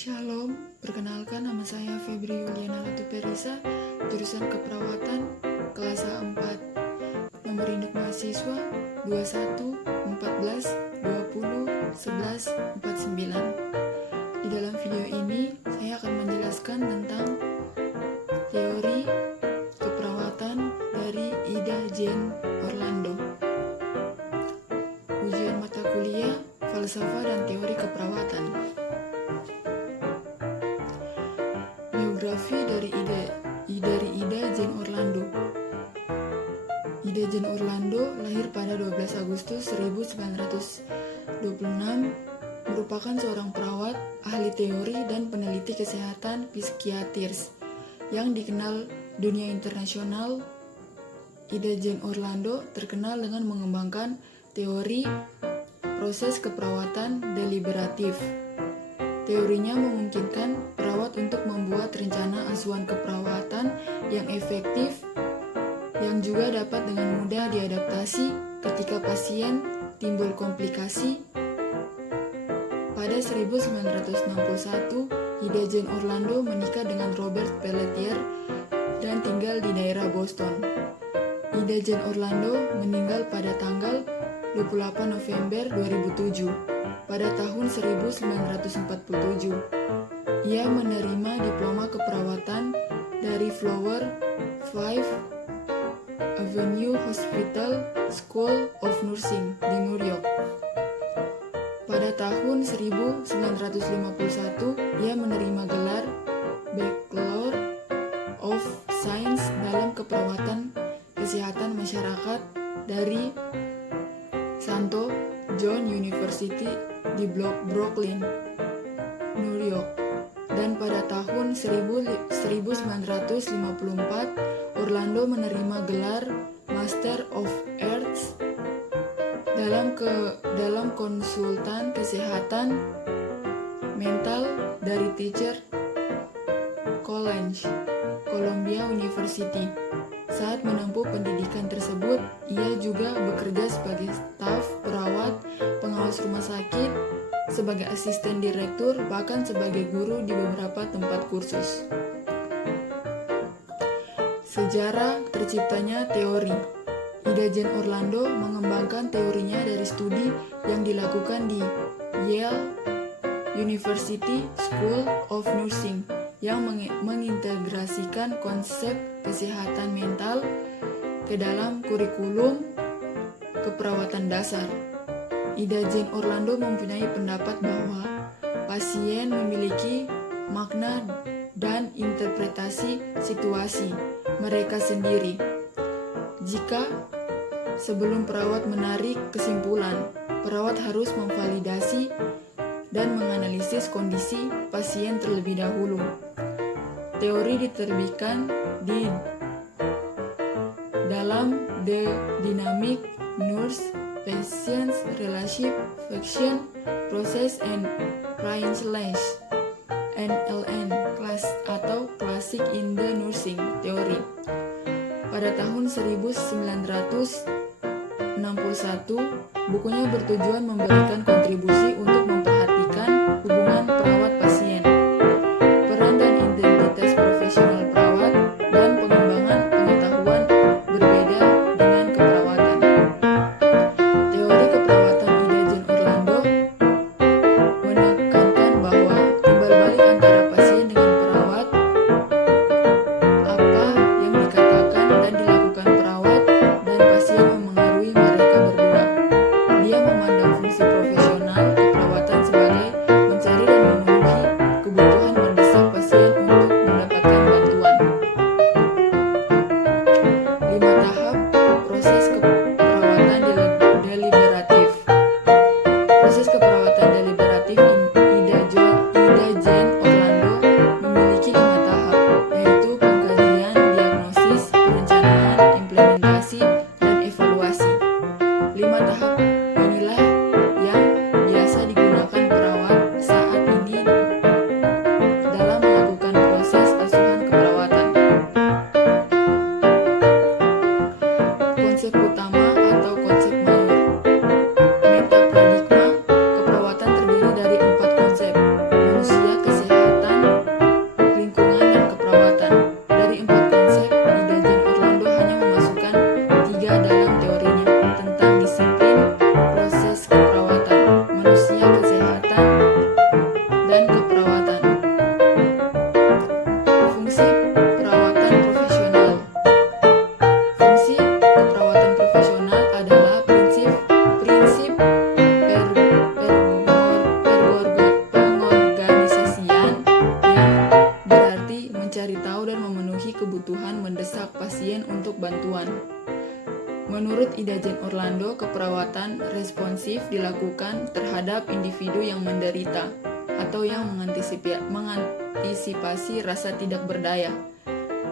Shalom, perkenalkan nama saya Febri Yuliana Latuperisa, jurusan keperawatan kelas A4. Nomor induk mahasiswa 21 14 20 11 49. Di dalam video ini saya akan menjelaskan tentang teori keperawatan dari Ida Jane Orlando. Ujian mata kuliah Falsafah dan Teori Keperawatan. Biografi dari Ida Jane Orlando. Ida Jane Orlando lahir pada 12 Agustus 1926, merupakan seorang perawat, ahli teori dan peneliti kesehatan psikiatris yang dikenal dunia internasional. Ida Jane Orlando terkenal dengan mengembangkan teori proses keperawatan deliberatif. Teorinya memungkinkan perawat untuk membuat rencana asuhan keperawatan yang efektif, yang juga dapat dengan mudah diadaptasi ketika pasien timbul komplikasi. Pada 1961, Ida Jane Orlando menikah dengan Robert Pelletier dan tinggal di daerah Boston. Ida Jane Orlando meninggal pada tanggal 28 November 2007 pada tahun 1947. Ia menerima diploma keperawatan dari Flower 5 Avenue Hospital School of Nursing di New York. Pada tahun 1951, ia menerima gelar Bachelor of Science dalam keperawatan kesehatan masyarakat dari Santo John University di Brooklyn, New York. Dan pada tahun 1954, Orlando menerima gelar Master of Arts dalam konsultan kesehatan mental dari Teacher College, Columbia University. Saat menempuh pendidikan tersebut, ia juga bekerja sebagai staf perawat, pengawas rumah sakit, sebagai asisten direktur, bahkan sebagai guru di beberapa tempat kursus. Sejarah terciptanya teori. Ida Jane Orlando mengembangkan teorinya dari studi yang dilakukan di Yale University School of Nursing yang mengintegrasikan konsep kesehatan mental ke dalam kurikulum keperawatan dasar. Ida Jane Orlando mempunyai pendapat bahwa pasien memiliki makna dan interpretasi situasi mereka sendiri. Jika sebelum perawat menarik kesimpulan, perawat harus memvalidasi dan menganalisis kondisi pasien terlebih dahulu. Teori diterbitkan di dalam The Dynamic Nurse-Patient Relationship Function Process and Principles (NLN) class atau Classic in the Nursing Theory. Pada tahun 1961, bukunya bertujuan memberikan kontribusi untuk memperhatikan hubungan perawat-pasien, peran dan identitas profesional perawat, dan pengembangan pengetahuan berbeda dengan keperawatan. Teori keperawatan Ida Jane Orlando menekankan bahwa timbal balik antara pasien dengan perawat, apa yang dikatakan dan dilakukan perawat dan pasien memengaruhi mereka berdua. Dia memandang fungsi profesional keperawatan kebutuhan mendesak pasien untuk bantuan. Menurut Ida Jane Orlando, keperawatan responsif dilakukan terhadap individu yang menderita atau yang mengantisipasi rasa tidak berdaya.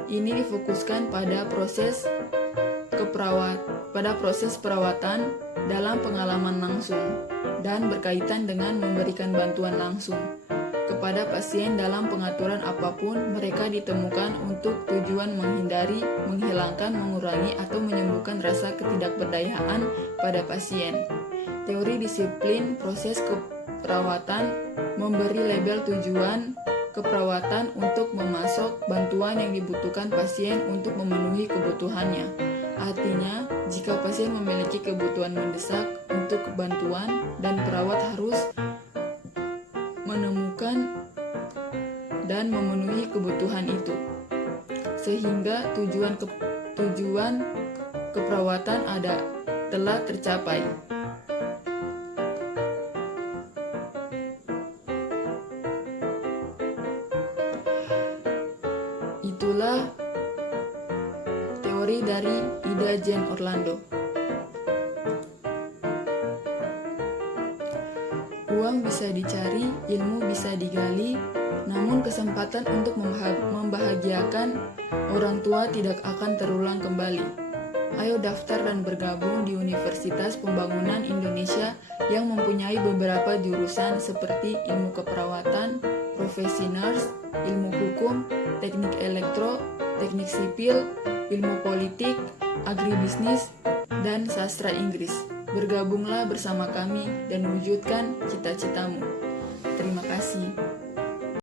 Ini difokuskan pada proses perawatan dalam pengalaman langsung dan berkaitan dengan memberikan bantuan langsung kepada pasien dalam pengaturan apapun mereka ditemukan untuk tujuan menghindari, menghilangkan, mengurangi, atau menyembuhkan rasa ketidakberdayaan pada pasien. Teori disiplin proses keperawatan memberi label tujuan keperawatan untuk memasok bantuan yang dibutuhkan pasien untuk memenuhi kebutuhannya. Artinya, jika pasien memiliki kebutuhan mendesak untuk bantuan dan perawat harus menemukan dan memenuhi kebutuhan itu, sehingga tujuan keperawatan telah tercapai. Itulah teori dari Ida Jane Orlando. Uang bisa dicari, ilmu bisa digali, namun kesempatan untuk membahagiakan orang tua tidak akan terulang kembali. Ayo daftar dan bergabung di Universitas Pembangunan Indonesia yang mempunyai beberapa jurusan seperti ilmu keperawatan, profesi nurse, ilmu hukum, teknik elektro, teknik sipil, ilmu politik, agribisnis, dan sastra Inggris. Bergabunglah bersama kami dan wujudkan cita-citamu. Terima kasih.